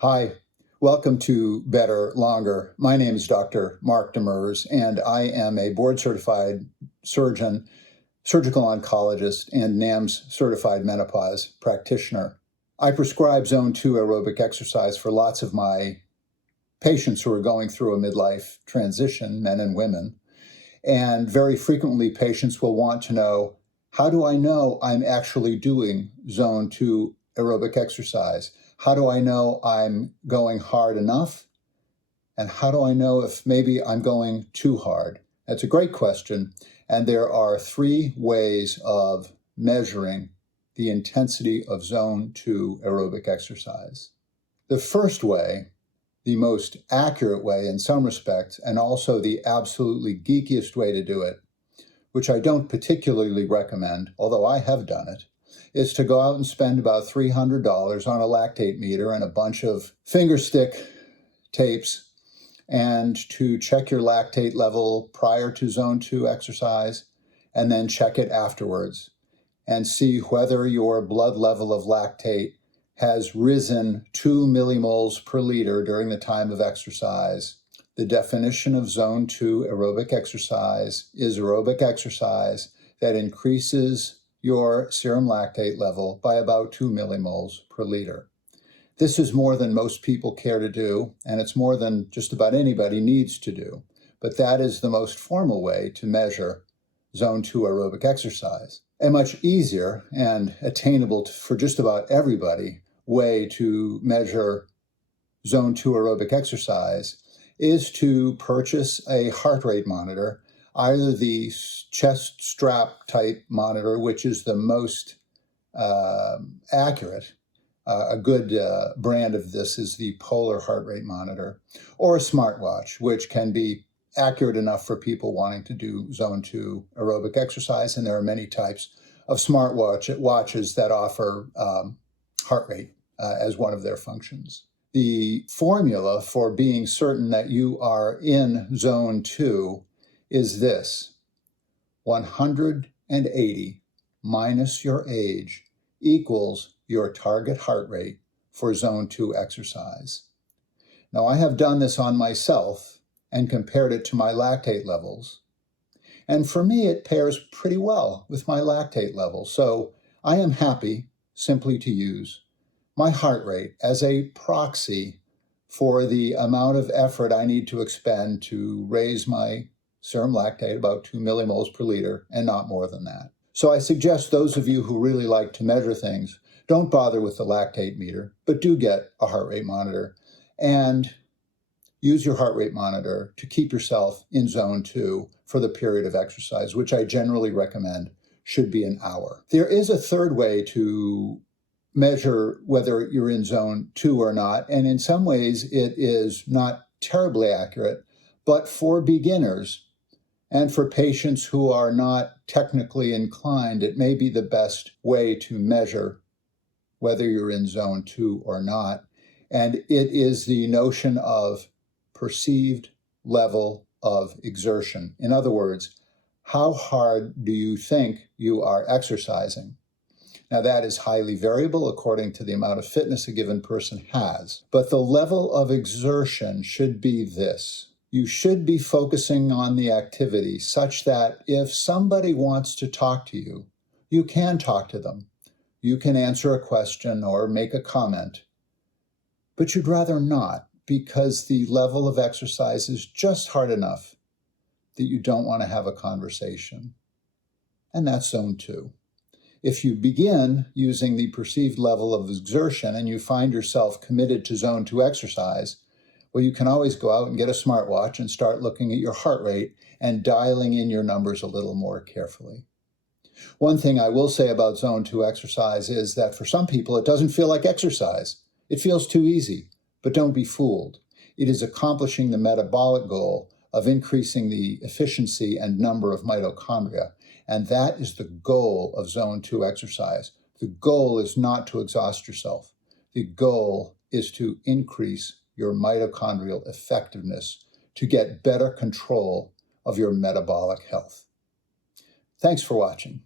Hi, welcome to Better Longer. My name is Dr. Mark Demers, and I am a board-certified surgeon, surgical oncologist, and NAMS certified menopause practitioner. I prescribe Zone 2 aerobic exercise for lots of my patients who are going through a midlife transition, men and women. And very frequently, patients will want to know, how do I know I'm actually doing Zone 2 aerobic exercise? How do I know I'm going hard enough? And how do I know if maybe I'm going too hard? That's a great question. And there are three ways of measuring the intensity of Zone 2 aerobic exercise. The first way, the most accurate way in some respects, and also the absolutely geekiest way to do it, which I don't particularly recommend, although I have done it, is to go out and spend about $300 on a lactate meter and a bunch of fingerstick tapes and to check your lactate level prior to Zone 2 exercise and then check it afterwards and see whether your blood level of lactate has risen 2 millimoles per liter during the time of exercise. The definition of Zone 2 aerobic exercise is aerobic exercise that increases your serum lactate level by about 2 millimoles per liter. This is more than most people care to do, and it's more than just about anybody needs to do. But that is the most formal way to measure Zone 2 aerobic exercise. A much easier and attainable for just about everybody way to measure Zone 2 aerobic exercise is to purchase a heart rate monitor, either the chest strap type monitor, which is the most accurate. A good brand of this is the Polar heart rate monitor, or a smartwatch, which can be accurate enough for people wanting to do Zone 2 aerobic exercise. And there are many types of watches that offer heart rate as one of their functions. The formula for being certain that you are in Zone 2 is this: 180 minus your age equals your target heart rate for Zone 2 exercise. Now, I have done this on myself and compared it to my lactate levels. And for me, it pairs pretty well with my lactate levels. So I am happy simply to use my heart rate as a proxy for the amount of effort I need to expend to raise my serum lactate about 2 millimoles per liter and not more than that. So I suggest those of you who really like to measure things, don't bother with the lactate meter, but do get a heart rate monitor and use your heart rate monitor to keep yourself in Zone 2 for the period of exercise, which I generally recommend should be an hour. There is a third way to measure whether you're in Zone 2 or not, and in some ways it is not terribly accurate, but for beginners and for patients who are not technically inclined, it may be the best way to measure whether you're in Zone 2 or not. And it is the notion of perceived level of exertion. In other words, how hard do you think you are exercising? Now, that is highly variable according to the amount of fitness a given person has. But the level of exertion should be this: you should be focusing on the activity such that if somebody wants to talk to you, you can talk to them. You can answer a question or make a comment. But you'd rather not, because the level of exercise is just hard enough that you don't want to have a conversation. And that's Zone 2. If you begin using the perceived level of exertion and you find yourself committed to Zone 2 exercise, well, you can always go out and get a smartwatch and start looking at your heart rate and dialing in your numbers a little more carefully. One thing I will say about Zone 2 exercise is that for some people, it doesn't feel like exercise. It feels too easy, but don't be fooled. It is accomplishing the metabolic goal of increasing the efficiency and number of mitochondria. And that is the goal of Zone 2 exercise. The goal is not to exhaust yourself. The goal is to increase your mitochondrial effectiveness to get better control of your metabolic health. Thanks for watching.